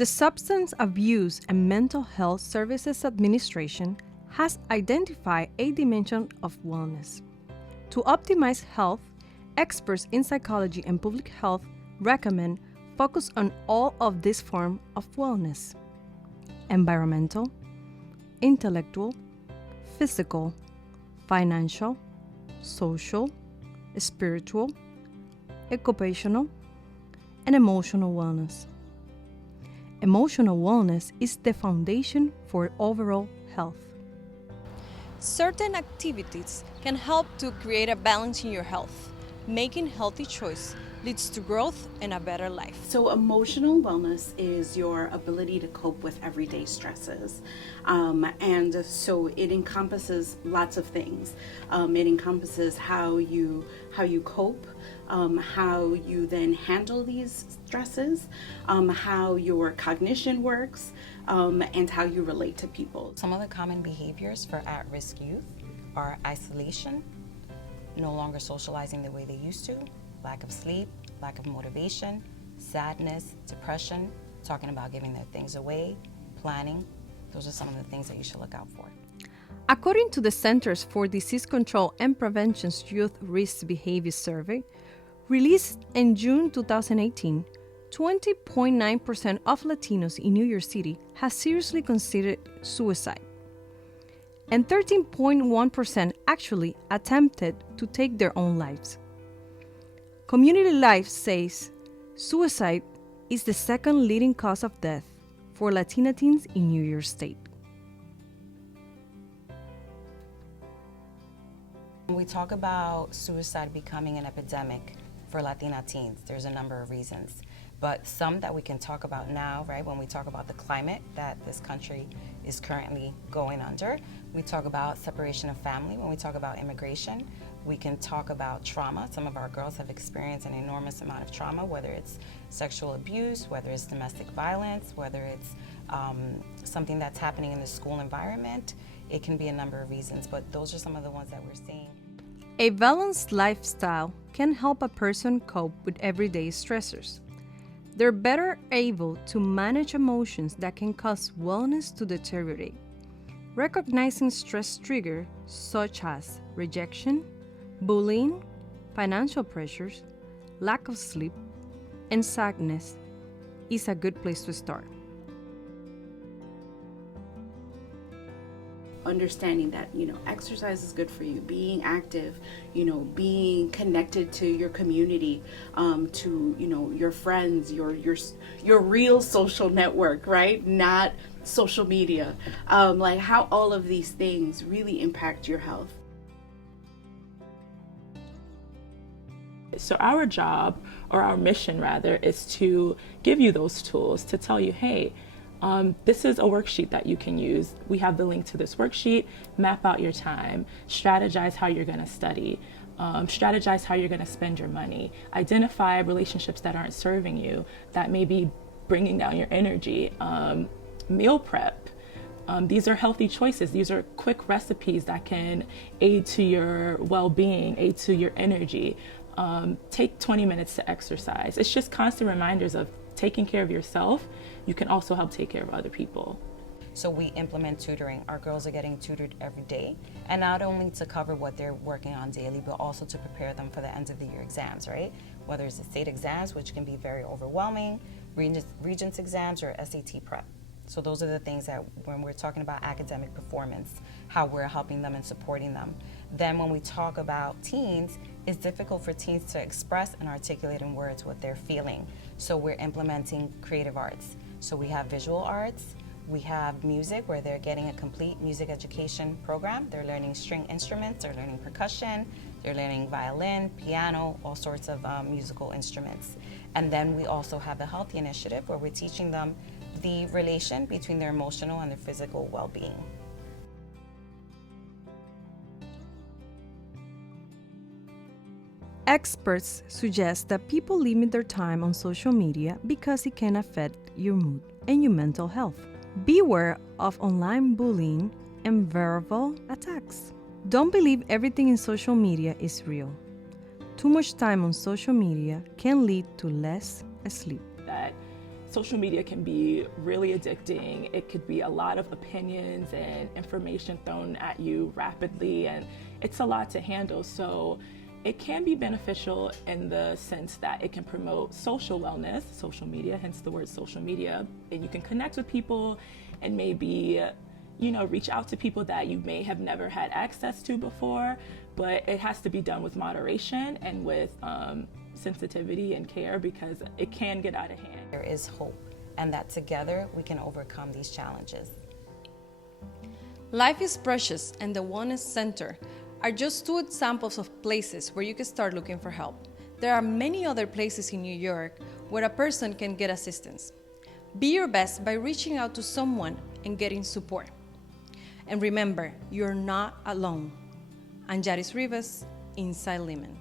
The Substance Abuse and Mental Health Services Administration has identified a dimension of wellness. To optimize health, experts in psychology and public health recommend focus on all of these forms of wellness: environmental, intellectual, physical, financial, social, spiritual, occupational, and emotional wellness. Emotional wellness is the foundation for overall health. Certain activities can help to create a balance in your health. Making healthy choices leads to growth and a better life. So, emotional wellness is your ability to cope with everyday stresses. And so it encompasses lots of things. It encompasses how you cope, how you then handle these stresses, how your cognition works, and how you relate to people. Some of the common behaviors for at-risk youth are isolation, no longer socializing the way they used to, lack of sleep, lack of motivation, sadness, depression, talking about giving their things away, planning. Those are some of the things that you should look out for. According to the Centers for Disease Control and Prevention's Youth Risk Behavior Survey, released in June 2018, 20.9% of Latinos in New York City have seriously considered suicide, and 13.1% actually attempted to take their own lives. Community Life says suicide is the second leading cause of death for Latina teens in New York State. When we talk about suicide becoming an epidemic for Latina teens, there's a number of reasons. But some that we can talk about now, right, when we talk about the climate that this country is currently going under, we talk about separation of family. When we talk about immigration, we can talk about trauma. Some of our girls have experienced an enormous amount of trauma, whether it's sexual abuse, whether it's domestic violence, whether it's something that's happening in the school environment. It can be a number of reasons, but those are some of the ones that we're seeing. A balanced lifestyle can help a person cope with everyday stressors. They're better able to manage emotions that can cause wellness to deteriorate. Recognizing stress triggers such as rejection, bullying, financial pressures, lack of sleep, and sadness is a good place to start. Understanding that, exercise is good for you, being active, being connected to your community, to, your friends, your real social network, right? Not social media. Like how all of these things really impact your health. So our job, or our mission rather, is to give you those tools to tell you, hey, this is a worksheet that you can use. We have the link to this worksheet. Map out your time, strategize how you're going to study, strategize how you're going to spend your money, identify relationships that aren't serving you, that may be bringing down your energy, meal prep. These are healthy choices. These are quick recipes that can aid to your well-being, aid to your energy. Take 20 minutes to exercise. It's just constant reminders of taking care of yourself. You can also help take care of other people. So we implement tutoring. Our girls are getting tutored every day, and not only to cover what they're working on daily, but also to prepare them for the end of the year exams, right? Whether it's the state exams, which can be very overwhelming, Regents exams, or SAT prep. So those are the things that when we're talking about academic performance, how we're helping them and supporting them. Then when we talk about teens, it's difficult for teens to express and articulate in words what they're feeling. So we're implementing creative arts. So we have visual arts, we have music where they're getting a complete music education program. They're learning string instruments, they're learning percussion, they're learning violin, piano, all sorts of musical instruments. And then we also have a healthy initiative where we're teaching them the relation between their emotional and their physical well-being. Experts suggest that people limit their time on social media because it can affect your mood and your mental health. Beware of online bullying and verbal attacks. Don't believe everything in social media is real. Too much time on social media can lead to less sleep. That social media can be really addicting. It could be a lot of opinions and information thrown at you rapidly, and it's a lot to handle. So it can be beneficial in the sense that it can promote social wellness, social media, hence the word social media, and you can connect with people and maybe, you know, reach out to people that you may have never had access to before, but it has to be done with moderation and with sensitivity and care, because it can get out of hand. There is hope, and that together we can overcome these challenges. Life is Precious and the Wellness Center are just two examples of places where you can start looking for help. There are many other places in New York where a person can get assistance. Be your best by reaching out to someone and getting support. And remember, you're not alone. I'm Jadis Rivas, Inside Lehman.